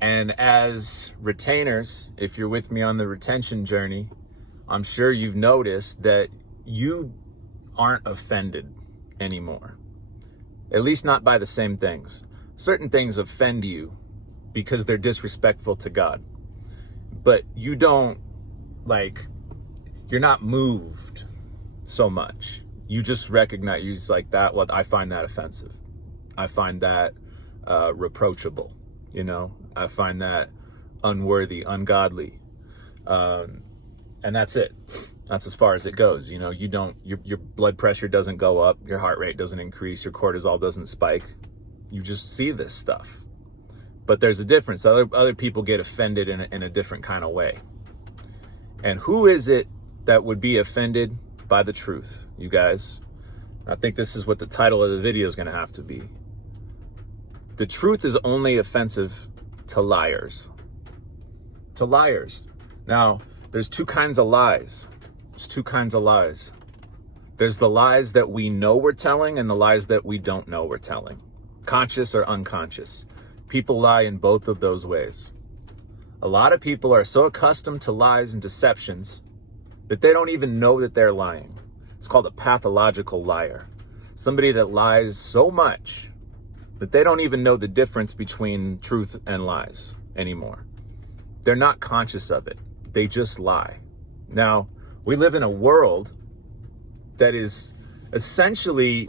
And as retainers, if you're with me on the retention journey, I'm sure you've noticed that you aren't offended anymore. At least not by the same things. Certain things offend you because they're disrespectful to God. But you don't, you're not moved so much. You just recognize like that. Well, I find that offensive. I find that reproachable. I find that unworthy, ungodly. And that's it. That's as far as it goes. Your blood pressure doesn't go up, your heart rate doesn't increase, your cortisol doesn't spike. You just see this stuff. But there's a difference. Other people get offended in a different kind of way. And who is it that would be offended by the truth, you guys? I think this is what the title of the video is going to have to be. The truth is only offensive to liars. To liars. Now, there's two kinds of lies. There's two kinds of lies. There's the lies that we know we're telling and the lies that we don't know we're telling. Conscious or unconscious. People lie in both of those ways. A lot of people are so accustomed to lies and deceptions that they don't even know that they're lying. It's called a pathological liar. Somebody that lies so much that they don't even know the difference between truth and lies anymore. They're not conscious of it. They just lie. Now, we live in a world that is essentially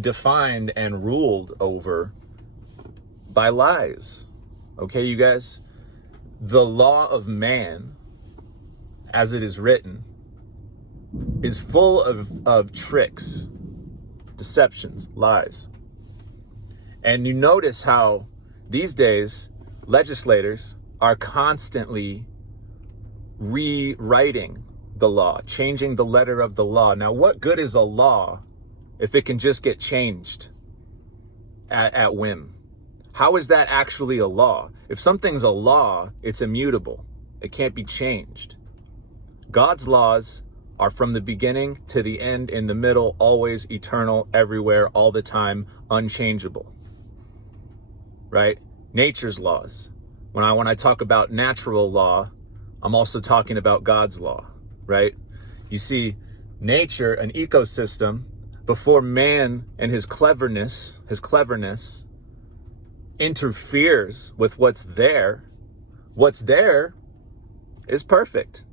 defined and ruled over by lies. Okay, you guys? The law of man, as it is written, is full of tricks, deceptions, lies. And you notice how these days legislators are constantly rewriting the law, changing the letter of the law. Now, what good is a law if it can just get changed at whim? How is that actually a law? If something's a law, it's immutable. It can't be changed. God's laws are from the beginning to the end, in the middle, always, eternal, everywhere, all the time, unchangeable. Right? Nature's laws. When I talk about natural law, I'm also talking about God's law, right? You see, nature, an ecosystem, before man and his cleverness interferes with what's there is perfect.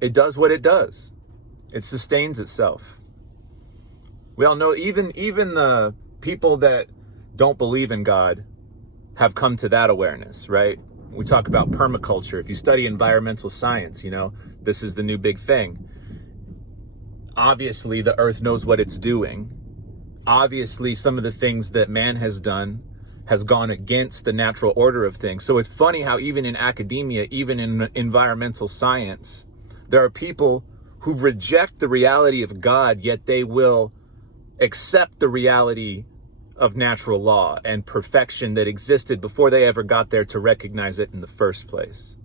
It does what it does. It sustains itself. We all know even the people that don't believe in God have come to that awareness, right? We talk about permaculture. If you study environmental science, this is the new big thing. Obviously, the earth knows what it's doing. Obviously, some of the things that man has done has gone against the natural order of things. So it's funny how even in academia, even in environmental science, there are people who reject the reality of God, yet they will accept the reality of natural law and perfection that existed before they ever got there to recognize it in the first place.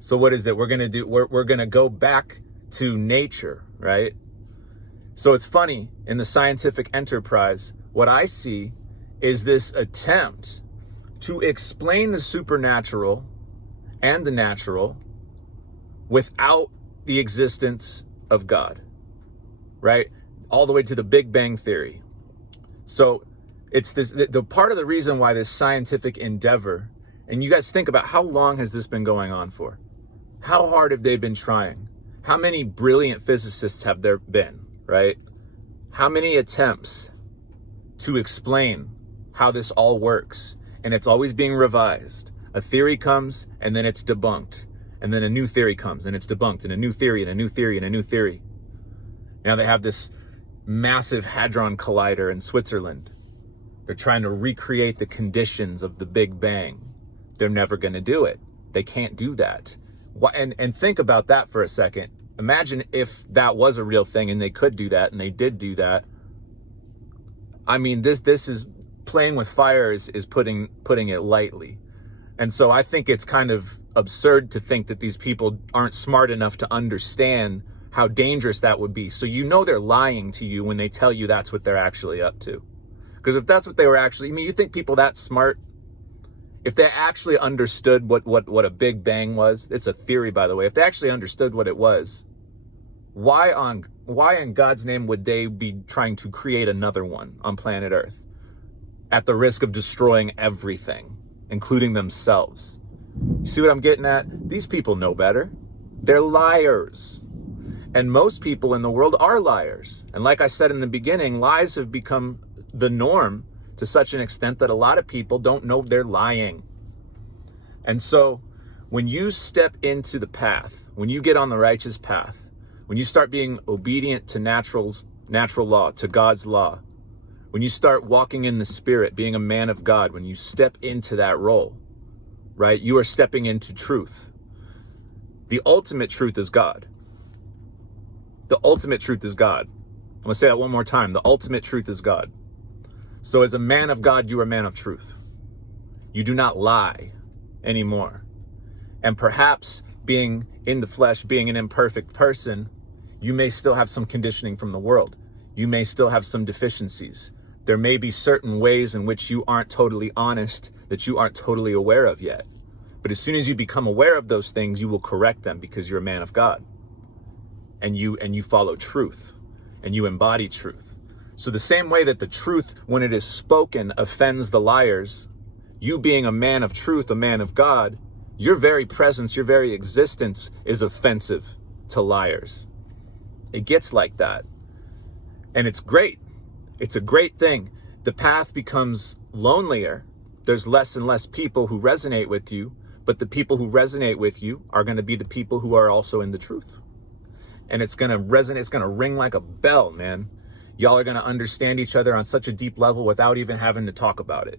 So what is it we're going to do? We're going to go back to nature, right? So it's funny, in the scientific enterprise, what I see is this attempt to explain the supernatural and the natural without the existence of God, right? All the way to the Big Bang Theory. So it's the part of the reason why this scientific endeavor, and you guys think about how long has this been going on for? How hard have they been trying? How many brilliant physicists have there been, right? How many attempts to explain how this all works? And it's always being revised. A theory comes and then it's debunked. And then a new theory comes and it's debunked, and a new theory and a new theory and a new theory. Now they have this massive hadron collider in Switzerland. They're trying to recreate the conditions of the Big Bang. They're never going to do it. They can't do that. And think about that for a second. Imagine if that was a real thing and they could do that and they did do that. I mean, this is playing with fire is putting it lightly. And so I think it's kind of absurd to think that these people aren't smart enough to understand how dangerous that would be. So they're lying to you when they tell you that's what they're actually up to. Because if that's what they were actually, you think people that smart, if they actually understood what a Big Bang was, it's a theory, by the way. If they actually understood what it was, why in God's name would they be trying to create another one on planet Earth at the risk of destroying everything, including themselves? You see what I'm getting at? These people know better. They're liars. And most people in the world are liars. And like I said in the beginning, lies have become the norm to such an extent that a lot of people don't know they're lying. And so when you step into the path, when you get on the righteous path, when you start being obedient to natural law, to God's law, when you start walking in the Spirit, being a man of God, when you step into that role, right, you are stepping into truth. The ultimate truth is God. The ultimate truth is God. I'm going to say that one more time. The ultimate truth is God. So as a man of God, you are a man of truth. You do not lie anymore. And perhaps being in the flesh, being an imperfect person, you may still have some conditioning from the world. You may still have some deficiencies. There may be certain ways in which you aren't totally honest, that you aren't totally aware of yet. But as soon as you become aware of those things, you will correct them because you're a man of God. And you follow truth, and you embody truth. So the same way that the truth, when it is spoken, offends the liars, you being a man of truth, a man of God, your very presence, your very existence is offensive to liars. It gets like that. And it's great. It's a great thing. The path becomes lonelier. There's less and less people who resonate with you, but the people who resonate with you are going to be the people who are also in the truth. And it's going to resonate, it's going to ring like a bell, man. Y'all are going to understand each other on such a deep level without even having to talk about it,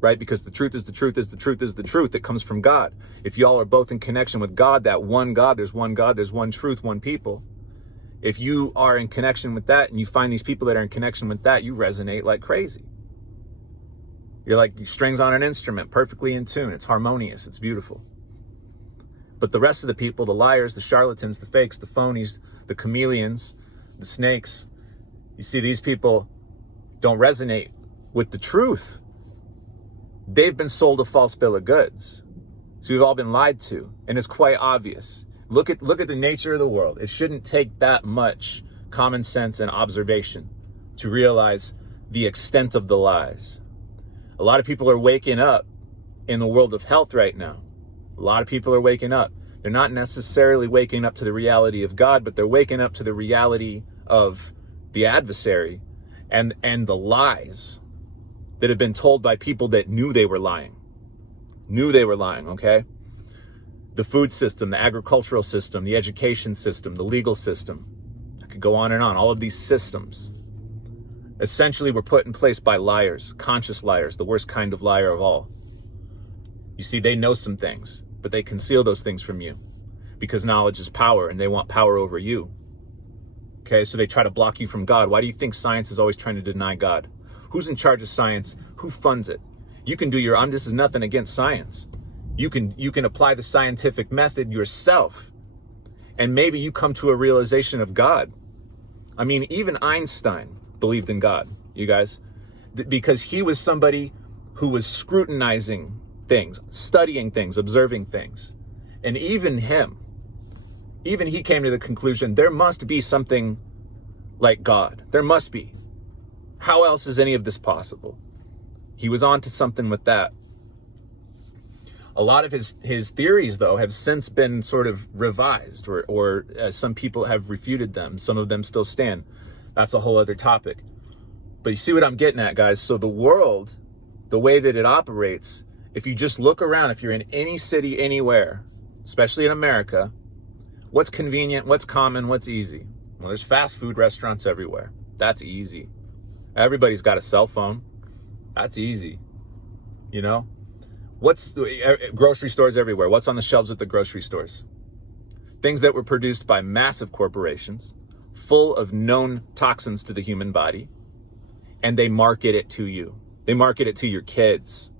right? Because the truth is the truth is the truth is the truth. It comes from God. If y'all are both in connection with God, that one God, there's one truth, one people. If you are in connection with that and you find these people that are in connection with that, you resonate like crazy. You're like strings on an instrument, perfectly in tune. It's harmonious. It's beautiful. But the rest of the people, the liars, the charlatans, the fakes, the phonies, the chameleons, the snakes, you see, these people don't resonate with the truth. They've been sold a false bill of goods. So we've all been lied to, and it's quite obvious. Look at the nature of the world. It shouldn't take that much common sense and observation to realize the extent of the lies. A lot of people are waking up in the world of health right now. A lot of people are waking up. They're not necessarily waking up to the reality of God, but they're waking up to the reality of the adversary and the lies that have been told by people that knew they were lying. Okay? The food system, the agricultural system, the education system, the legal system. I could go on and on. All of these systems essentially were put in place by liars, conscious liars, the worst kind of liar of all. You see, they know some things, but they conceal those things from you because knowledge is power and they want power over you. Okay, so they try to block you from God. Why do you think science is always trying to deny God? Who's in charge of science? Who funds it? You can do your this is nothing against science. You can apply the scientific method yourself. And maybe you come to a realization of God. I mean, even Einstein believed in God, you guys, because he was somebody who was scrutinizing things, studying things, observing things. And even he came to the conclusion there must be something like God. There must be. How else is any of this possible? He was on to something with that. A lot of his theories, though, have since been sort of revised, or some people have refuted them. Some of them still stand. That's a whole other topic. But you see what I'm getting at, guys? So the world, the way that it operates, if you just look around, if you're in any city, anywhere, especially in America, what's convenient, what's common, what's easy? Well, there's fast food restaurants everywhere. That's easy. Everybody's got a cell phone. That's easy. You know? What's grocery stores everywhere? What's on the shelves at the grocery stores? Things that were produced by massive corporations, full of known toxins to the human body, and they market it to you. They market it to your kids.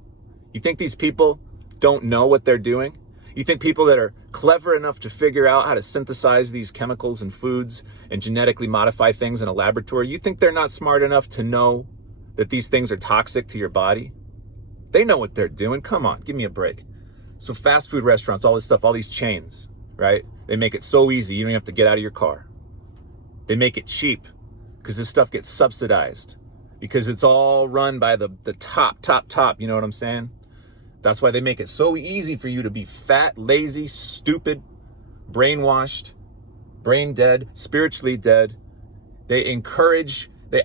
You think these people don't know what they're doing? You think people that are clever enough to figure out how to synthesize these chemicals and foods and genetically modify things in a laboratory, you think they're not smart enough to know that these things are toxic to your body? They know what they're doing. Come on, give me a break. So fast food restaurants, all this stuff, all these chains, right? They make it so easy. You don't have to get out of your car. They make it cheap because this stuff gets subsidized because it's all run by the top. You know what I'm saying? That's why they make it so easy for you to be fat, lazy, stupid, brainwashed, brain dead, spiritually dead. They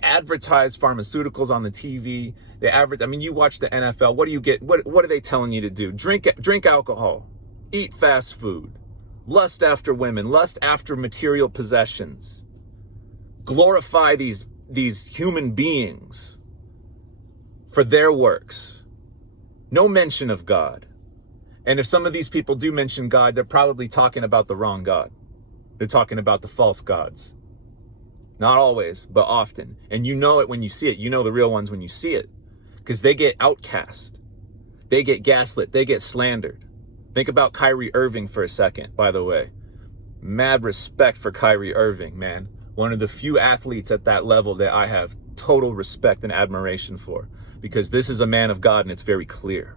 advertise pharmaceuticals on the TV. You watch the NFL. What do you get? What are they telling you to do? Drink alcohol, eat fast food, lust after women, lust after material possessions, glorify these human beings for their works. No mention of God. And if some of these people do mention God, they're probably talking about the wrong God. They're talking about the false gods. Not always, but often. And you know it when you see it. You know the real ones when you see it. Because they get outcast. They get gaslit. They get slandered. Think about Kyrie Irving for a second, by the way. Mad respect for Kyrie Irving, man. One of the few athletes at that level that I have total respect and admiration for. Because this is a man of God and it's very clear.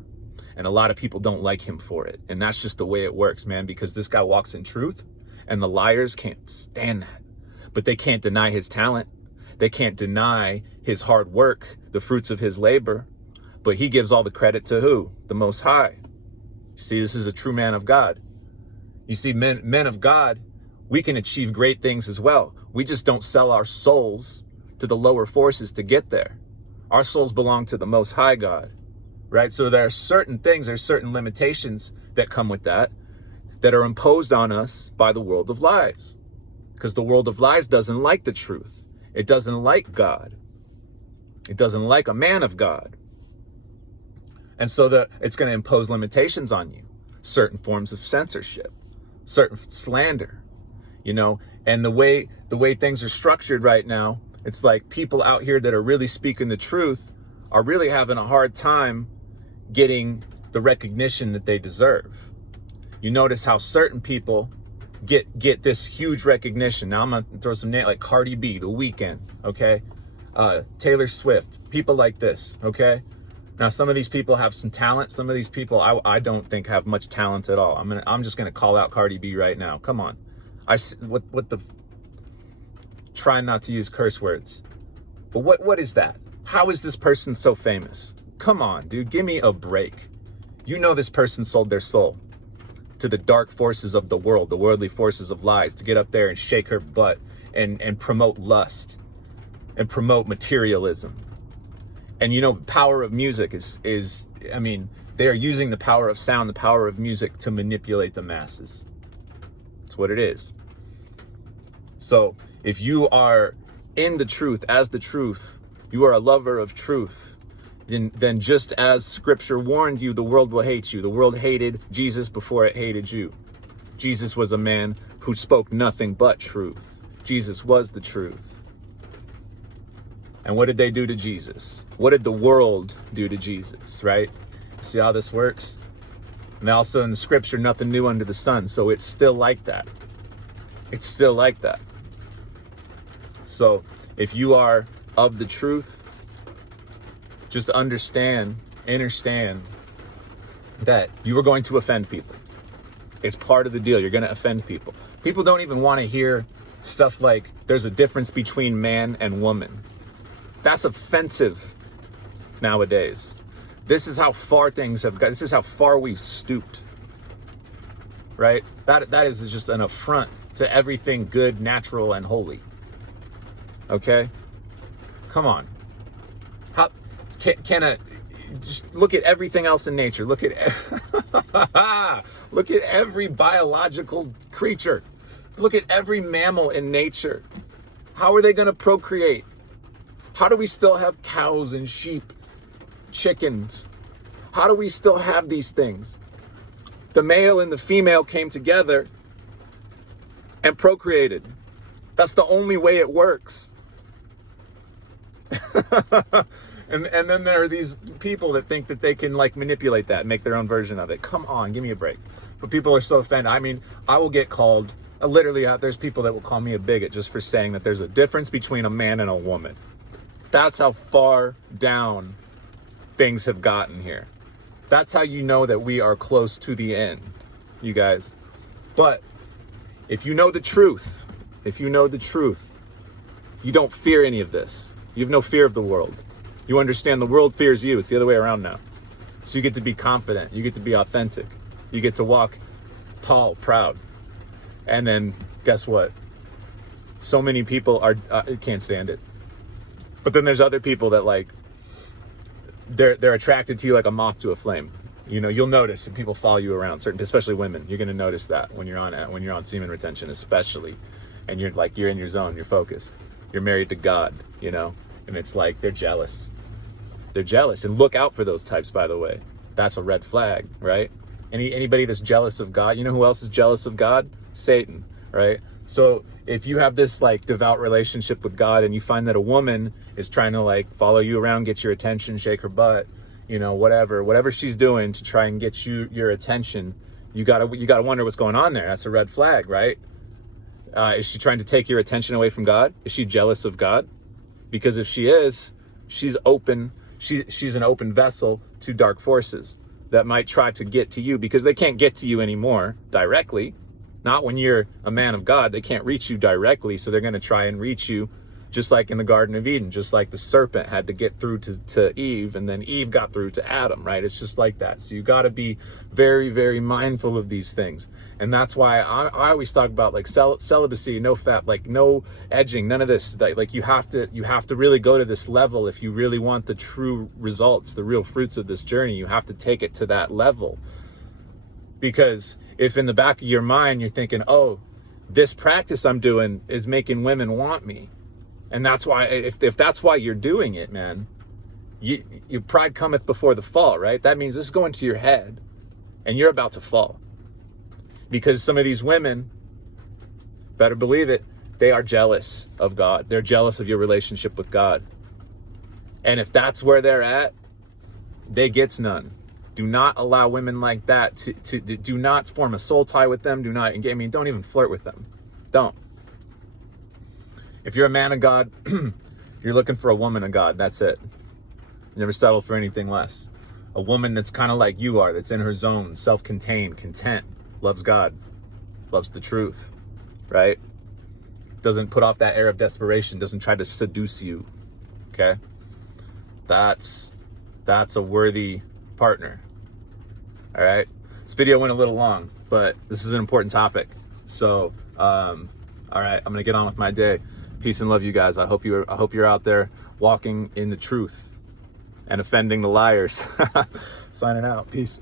And a lot of people don't like him for it. And that's just the way it works, man. Because this guy walks in truth and the liars can't stand that. But they can't deny his talent. They can't deny his hard work, the fruits of his labor. But he gives all the credit to who? The Most High. You see, this is a true man of God. You see, men of God, we can achieve great things as well. We just don't sell our souls to the lower forces to get there. Our souls belong to the Most High God, right? So there are certain things, there's certain limitations that come with that are imposed on us by the world of lies. Because the world of lies doesn't like the truth. It doesn't like God. It doesn't like a man of God. And so it's going to impose limitations on you. Certain forms of censorship, certain slander, and the way things are structured right now, it's like people out here that are really speaking the truth are really having a hard time getting the recognition that they deserve. You notice how certain people get this huge recognition. Now I'm going to throw some names like Cardi B, The Weeknd, okay? Taylor Swift, people like this, okay? Now some of these people have some talent. Some of these people I don't think have much talent at all. I'm just going to call out Cardi B right now. Come on. Trying not to use curse words. But what is that? How is this person so famous? Come on, dude, give me a break. You know this person sold their soul to the dark forces of the world, the worldly forces of lies, to get up there and shake her butt and promote lust and promote materialism. And power of music is they are using the power of sound, the power of music to manipulate the masses. That's what it is. So if you are in the truth, as the truth, you are a lover of truth, then just as scripture warned you, the world will hate you. The world hated Jesus before it hated you. Jesus was a man who spoke nothing but truth. Jesus was the truth. And what did they do to Jesus? What did the world do to Jesus, right? See how this works? And also in the scripture, nothing new under the sun. So it's still like that. It's still like that. So if you are of the truth, just understand that you are going to offend people. It's part of the deal. You're going to offend people. People don't even want to hear stuff like there's a difference between man and woman. That's offensive nowadays. This is how far things have got. This is how far we've stooped. Right? That is just an affront to everything good, natural, and holy. Okay? Come on. How just look at everything else in nature. Look at every biological creature. Look at every mammal in nature. How are they going to procreate? How do we still have cows and sheep, chickens? How do we still have these things? The male and the female came together and procreated. That's the only way it works. And then there are these people that think that they can manipulate that and make their own version of it. Come on, give me a break. But people are so offended. I will get called, literally, there's people that will call me a bigot just for saying that there's a difference between a man and a woman. That's how far down things have gotten here. That's how you know that we are close to the end, you guys. But if you know the truth, you don't fear any of this. You have no fear of the world. You understand the world fears you. It's the other way around now. So you get to be confident. You get to be authentic. You get to walk tall, proud. And then guess what? So many people can't stand it. But then there's other people that like, they're attracted to you like a moth to a flame. You know, you'll notice that people follow you around, especially women. You're going to notice that when you're on semen retention, especially, and you're in your zone, you're focused. You're married to God, you know, and it's like they're jealous. They're jealous, and look out for those types. By the way, that's a red flag, right? Anybody that's jealous of God, you know who else is jealous of God? Satan, right? So if you have this like devout relationship with God, and you find that a woman is trying to like follow you around, get your attention, shake her butt, you know, whatever she's doing to try and get your attention, you gotta wonder what's going on there. That's a red flag, right? Is she trying to take your attention away from God? Is she jealous of God? Because if she is, she's open. She's an open vessel to dark forces that might try to get to you, because they can't get to you anymore directly. Not when you're a man of God. They can't reach you directly, so they're going to try and reach you, just like in the Garden of Eden, just like the serpent had to get through to Eve, and then Eve got through to Adam, right? It's just like that. So you got to be very, very mindful of these things. And that's why I always talk about like celibacy, no fat, like no edging, none of this. Like you have to really go to this level if you really want the true results, the real fruits of this journey. You have to take it to that level. Because if in the back of your mind you're thinking, oh, this practice I'm doing is making women want me, and that's why, if that's why you're doing it, man, your pride cometh before the fall, right? That means this is going to your head, and you're about to fall. Because some of these women, better believe it, they are jealous of God. They're jealous of your relationship with God. And if that's where they're at, they gets none. Do not allow women like that to do not form a soul tie with them. Don't even flirt with them. Don't. If you're a man of God, you're looking for a woman of God. That's it. Never settle for anything less. A woman that's kind of like you are, that's in her zone, self-contained, content, loves God, loves the truth, right? Doesn't put off that air of desperation, doesn't try to seduce you, okay? That's a worthy partner, all right? This video went a little long, but this is an important topic. So, all right, I'm gonna get on with my day. Peace and love, you guys. I hope you're out there walking in the truth and offending the liars. Signing out. Peace.